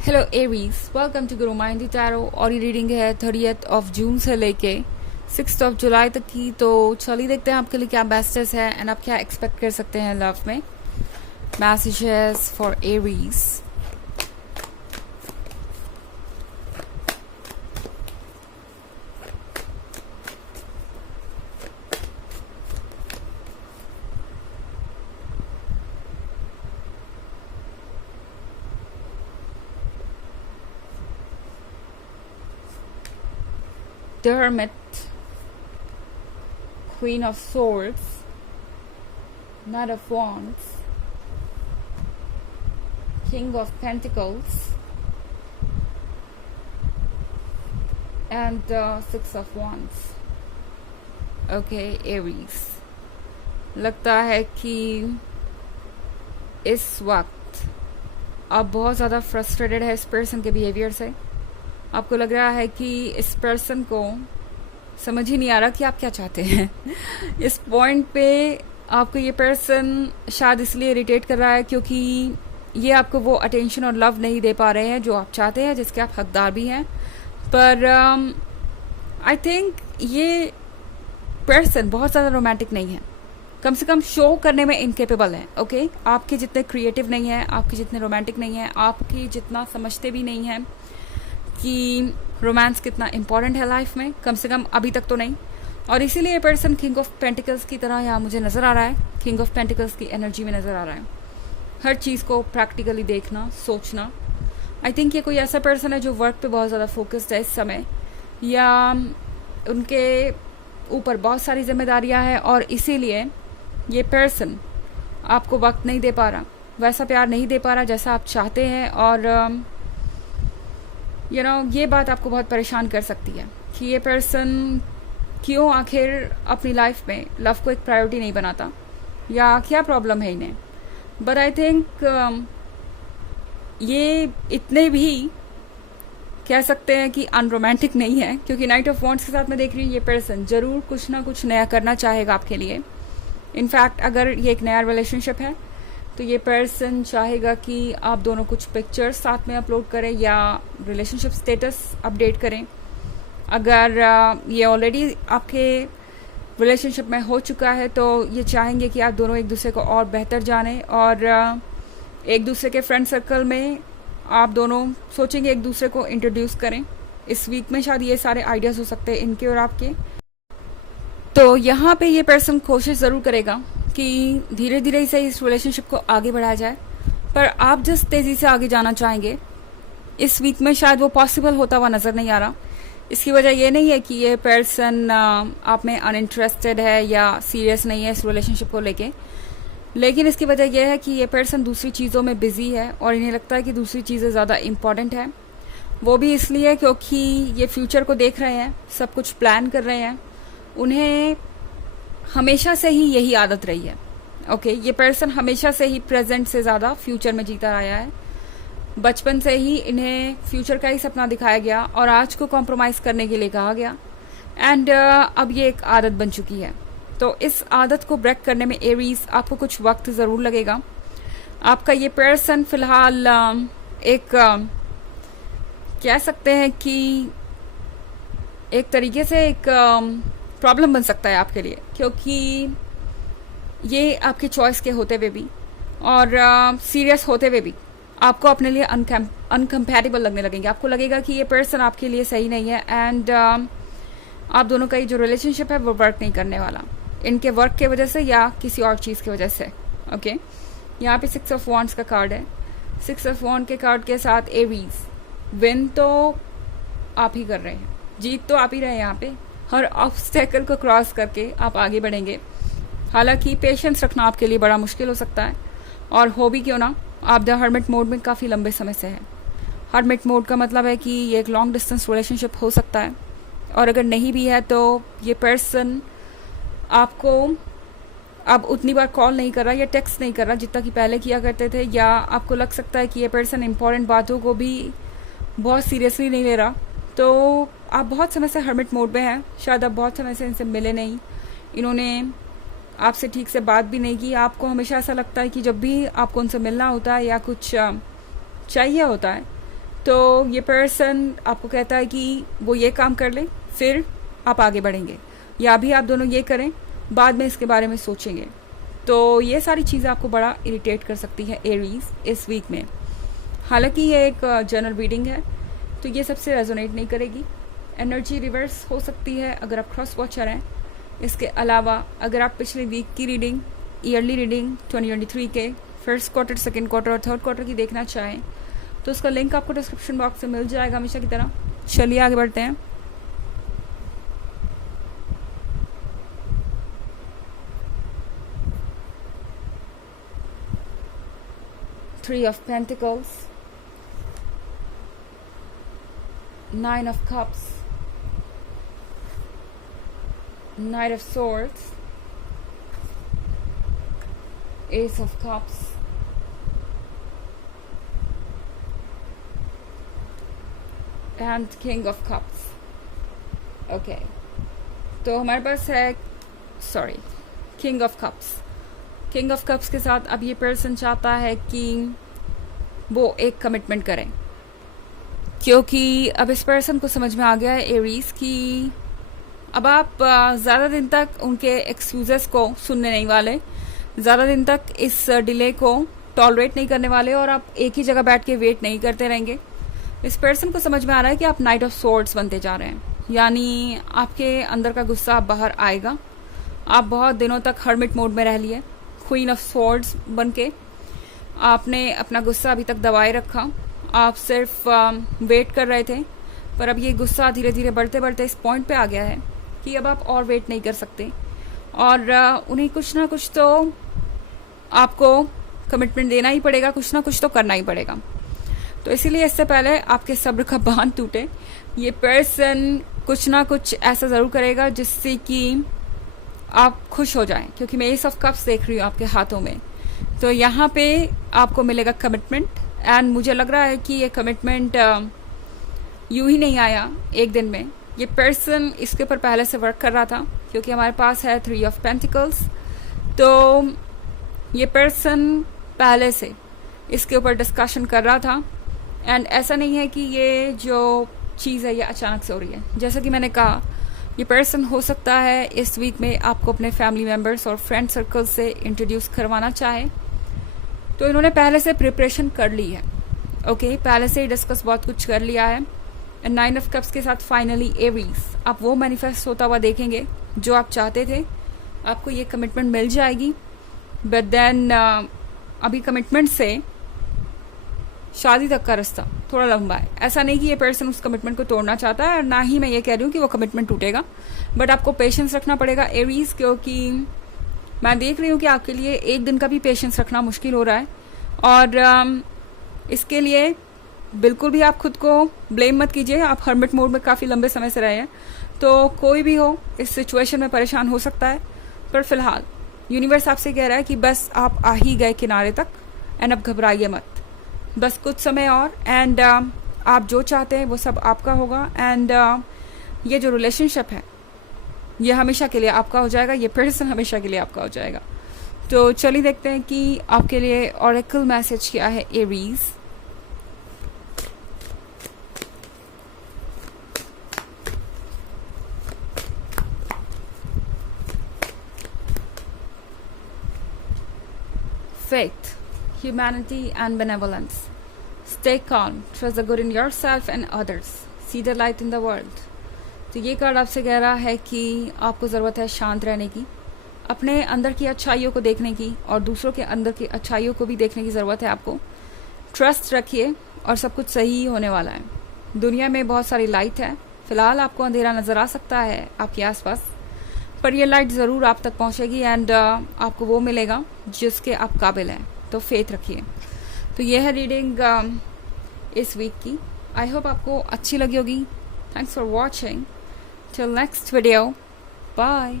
Hello Aries, welcome to Guru माइंडी tarot. और ये reading है 30th ऑफ जून से लेके 6th ऑफ जुलाई तक की। तो चलिए देखते हैं आपके लिए क्या बेस्टेस है एंड आप क्या एक्सपेक्ट कर सकते हैं लव में। Messages for Aries. The Hermit, Queen of Swords, Knight of Wands, King of Pentacles and the Six of Wands. Okay, Aries, लगता है कि इस वक्त आप बहुत ज़्यादा फ्रस्ट्रेटेड है इस पर्सन के बिहेवियर से। आपको लग रहा है कि इस पर्सन को समझ ही नहीं आ रहा कि आप क्या चाहते हैं। इस पॉइंट पे आपको ये पर्सन शायद इसलिए इरिटेट कर रहा है क्योंकि ये आपको वो अटेंशन और लव नहीं दे पा रहे हैं जो आप चाहते हैं, जिसके आप हकदार भी हैं। पर आई थिंक ये पर्सन बहुत ज़्यादा रोमांटिक नहीं है, कम से कम शो करने में इनकेपेबल है। ओके, आपके जितने क्रिएटिव नहीं है, आपके जितने रोमांटिक नहीं है, आपके जितना समझते भी नहीं हैं कि रोमांस कितना इम्पॉर्टेंट है लाइफ में, कम से कम अभी तक तो नहीं। और इसीलिए ये पर्सन किंग ऑफ पेंटिकल्स की तरह यहाँ मुझे नज़र आ रहा है, किंग ऑफ पेंटिकल्स की एनर्जी में नज़र आ रहा है। हर चीज़ को प्रैक्टिकली देखना, सोचना। आई थिंक ये कोई ऐसा पर्सन है जो वर्क पे बहुत ज़्यादा फोकस्ड है इस समय, या उनके ऊपर बहुत सारी जिम्मेदारियाँ हैं और इसीलिए ये पर्सन आपको वक्त नहीं दे पा रहा, वैसा प्यार नहीं दे पा रहा जैसा आप चाहते हैं। और ये बात आपको बहुत परेशान कर सकती है कि ये पर्सन क्यों आखिर अपनी लाइफ में लव को एक प्रायोरिटी नहीं बनाता, या क्या प्रॉब्लम है इन्हें। बट आई थिंक ये इतने भी कह सकते हैं कि अनरोमांटिक नहीं है, क्योंकि नाइट ऑफ वॉन्ड्स के साथ मैं देख रही हूँ ये पर्सन ज़रूर कुछ ना कुछ नया करना चाहेगा आपके लिए। इनफैक्ट अगर ये एक नया रिलेशनशिप है तो ये पर्सन चाहेगा कि आप दोनों कुछ पिक्चर्स साथ में अपलोड करें या रिलेशनशिप स्टेटस अपडेट करें। अगर ये ऑलरेडी आपके रिलेशनशिप में हो चुका है तो ये चाहेंगे कि आप दोनों एक दूसरे को और बेहतर जानें, और एक दूसरे के फ्रेंड सर्कल में आप दोनों सोचेंगे एक दूसरे को इंट्रोड्यूस करें। इस वीक में शायद ये सारे आइडियाज़ हो सकते हैं इनके और आपके। तो यहाँ पे ये पर्सन कोशिश ज़रूर करेगा कि धीरे धीरे से इस रिलेशनशिप को आगे बढ़ाया जाए, पर आप जिस तेज़ी से आगे जाना चाहेंगे इस वीक में शायद वो पॉसिबल होता हुआ नज़र नहीं आ रहा। इसकी वजह ये नहीं है कि ये पर्सन आप में अनइंटरेस्टेड है या सीरियस नहीं है इस रिलेशनशिप को लेके, लेकिन इसकी वजह यह है कि ये पर्सन दूसरी चीज़ों में बिजी है और इन्हें लगता है कि दूसरी चीज़ें ज़्यादा इम्पॉर्टेंट है। वो भी इसलिए क्योंकि ये फ्यूचर को देख रहे हैं, सब कुछ प्लान कर रहे हैं। उन्हें हमेशा से ही यही आदत रही है। ओके, ये पर्सन हमेशा से ही प्रेजेंट से ज़्यादा फ्यूचर में जीता आया है। बचपन से ही इन्हें फ्यूचर का ही सपना दिखाया गया और आज को कॉम्प्रोमाइज़ करने के लिए कहा गया, एंड अब ये एक आदत बन चुकी है। तो इस आदत को ब्रेक करने में एरीज आपको कुछ वक्त ज़रूर लगेगा। आपका ये पर्सन फिलहाल एक कह सकते हैं कि एक तरीके से एक प्रॉब्लम बन सकता है आपके लिए, क्योंकि ये आपकी चॉइस के होते हुए भी और सीरियस होते हुए भी आपको अपने लिए अनकम्पैटिबल लगने लगेंगे। आपको लगेगा कि ये पर्सन आपके लिए सही नहीं है, एंड आप दोनों का ये जो रिलेशनशिप है वो वर्क नहीं करने वाला, इनके वर्क के वजह से या किसी और चीज़ की वजह से। ओके, यहाँ पे 6 ऑफ वॉन्ड्स का कार्ड है। 6 ऑफ वॉन्ड के कार्ड के साथ एरीज विन तो आप ही कर रहे हैं, जीत तो आप ही रहे हैं यहाँ पे। हर ऑब्स्टेकल को क्रॉस करके आप आगे बढ़ेंगे। हालांकि पेशेंस रखना आपके लिए बड़ा मुश्किल हो सकता है, और हो भी क्यों ना, आप द हर्मिट मोड में काफ़ी लंबे समय से हैं। हर्मिट मोड का मतलब है कि ये एक लॉन्ग डिस्टेंस रिलेशनशिप हो सकता है, और अगर नहीं भी है तो ये पर्सन आपको अब उतनी बार कॉल नहीं कर रहा या टेक्स्ट नहीं कर रहा जितना कि पहले किया करते थे, या आपको लग सकता है कि ये पर्सन इंपॉर्टेंट बातों को भी बहुत सीरियसली नहीं ले रहा। तो आप बहुत समय से हर्मिट मोड में हैं, शायद आप बहुत समय से इनसे मिले नहीं, इन्होंने आपसे ठीक से बात भी नहीं की। आपको हमेशा ऐसा लगता है कि जब भी आपको उनसे मिलना होता है या कुछ चाहिए होता है तो ये पर्सन आपको कहता है कि वो ये काम कर ले, फिर आप आगे बढ़ेंगे, या भी आप दोनों ये करें, बाद में इसके बारे में सोचेंगे। तो ये सारी चीज़ें आपको बड़ा इरिटेट कर सकती है एरीज इस वीक में। हालांकि ये एक जनरल रीडिंग है, तो ये सबसे रेजोनेट नहीं करेगी। एनर्जी रिवर्स हो सकती है अगर आप क्रॉस वॉचर हैं। इसके अलावा अगर आप पिछले वीक की रीडिंग, ईयरली रीडिंग 2023 के फर्स्ट क्वार्टर, सेकेंड क्वार्टर और थर्ड क्वार्टर की देखना चाहें तो उसका लिंक आपको डिस्क्रिप्शन बॉक्स में मिल जाएगा हमेशा की तरह। चलिए आगे बढ़ते हैं। Three of Pentacles, Nine of Cups, Knight of Swords, Ace of Cups, and King of Cups. Okay, तो हमारे पास है king of cups. King of cups के साथ अब ये पर्सन चाहता है कि वो एक कमिटमेंट करें, क्योंकि अब इस पर्सन को समझ में आ गया है एरीज कि अब आप ज़्यादा दिन तक उनके एक्सक्यूजेस को सुनने नहीं वाले, ज़्यादा दिन तक इस डिले को टॉलरेट नहीं करने वाले, और आप एक ही जगह बैठ के वेट नहीं करते रहेंगे। इस पर्सन को समझ में आ रहा है कि आप नाइट ऑफ सोर्ड्स बनते जा रहे हैं, यानी आपके अंदर का गुस्सा अब बाहर आएगा। आप बहुत दिनों तक हर्मिट मोड में रह लिए, क्वीन ऑफ स्वॉर्ड्स बन के आपने अपना गुस्सा अभी तक दबाए रखा। आप सिर्फ वेट कर रहे थे, पर अब ये गुस्सा धीरे धीरे बढ़ते बढ़ते इस पॉइंट पे आ गया है कि अब आप और वेट नहीं कर सकते, और उन्हें कुछ ना कुछ तो आपको कमिटमेंट देना ही पड़ेगा, कुछ ना कुछ तो करना ही पड़ेगा। तो इसीलिए इससे पहले आपके सब्र का बांध टूटे, ये पर्सन कुछ ना कुछ ऐसा ज़रूर करेगा जिससे कि आप खुश हो जाएं, क्योंकि मैं एस ऑफ कप्स देख रही हूँ आपके हाथों में। तो यहाँ पे आपको मिलेगा कमिटमेंट, एंड मुझे लग रहा है कि ये कमिटमेंट यूं ही नहीं आया एक दिन में। ये पर्सन इसके ऊपर पहले से वर्क कर रहा था, क्योंकि हमारे पास है 3 ऑफ पेंटिकल्स। तो ये पर्सन पहले से इसके ऊपर डिस्कशन कर रहा था, एंड ऐसा नहीं है कि ये जो चीज़ है ये अचानक से हो रही है। जैसा कि मैंने कहा, ये पर्सन हो सकता है इस वीक में आपको अपने फैमिली मेम्बर्स और फ्रेंड सर्कल से इंट्रोड्यूस करवाना चाहे, तो इन्होंने पहले से प्रिपरेशन कर ली है। ओके, पहले से ही डिस्कस बहुत कुछ कर लिया है। एंड 9 ऑफ कप्स के साथ फाइनली एरीज, आप वो मैनिफेस्ट होता हुआ देखेंगे जो आप चाहते थे। आपको ये कमिटमेंट मिल जाएगी, बट देन अभी कमिटमेंट से शादी तक का रास्ता थोड़ा लंबा है। ऐसा नहीं कि ये पर्सन उस कमिटमेंट को तोड़ना चाहता है, और ना ही मैं ये कह रही हूँ कि वो कमिटमेंट टूटेगा, बट आपको पेशेंस रखना पड़ेगा एरीज, क्योंकि मैं देख रही हूँ कि आपके लिए एक दिन का भी पेशेंस रखना मुश्किल हो रहा है। और इसके लिए बिल्कुल भी आप खुद को ब्लेम मत कीजिए। आप हर्मिट मोड में काफ़ी लंबे समय से रहे हैं, तो कोई भी हो इस सिचुएशन में परेशान हो सकता है, पर फिलहाल यूनिवर्स आपसे कह रहा है कि बस आप आ ही गए किनारे तक, एंड अब घबराइए मत, बस कुछ समय और, एंड आप जो चाहते हैं वो सब आपका होगा। एंड ये जो रिलेशनशिप है ये हमेशा के लिए आपका हो जाएगा, ये पर्सन हमेशा के लिए आपका हो जाएगा। तो चलिए देखते हैं कि आपके लिए ऑरेकल मैसेज क्या है Aries. Faith, humanity and benevolence. Stay calm, trust the good in yourself and others. See the light in the world. तो ये कार्ड आपसे कह रहा है कि आपको ज़रूरत है शांत रहने की, अपने अंदर की अच्छाइयों को देखने की, और दूसरों के अंदर की अच्छाइयों को भी देखने की ज़रूरत है आपको। ट्रस्ट रखिए और सब कुछ सही होने वाला है। दुनिया में बहुत सारी लाइट है, फ़िलहाल आपको अंधेरा नज़र आ सकता है आपके आसपास, पर ये लाइट ज़रूर आप तक पहुंचेगी, एंड आपको वो मिलेगा जिसके आप काबिल हैं। तो फेथ रखिए। तो ये है रीडिंग इस वीक की। आई होप आपको अच्छी लगी होगी। Thanks for watching. Till next video, bye.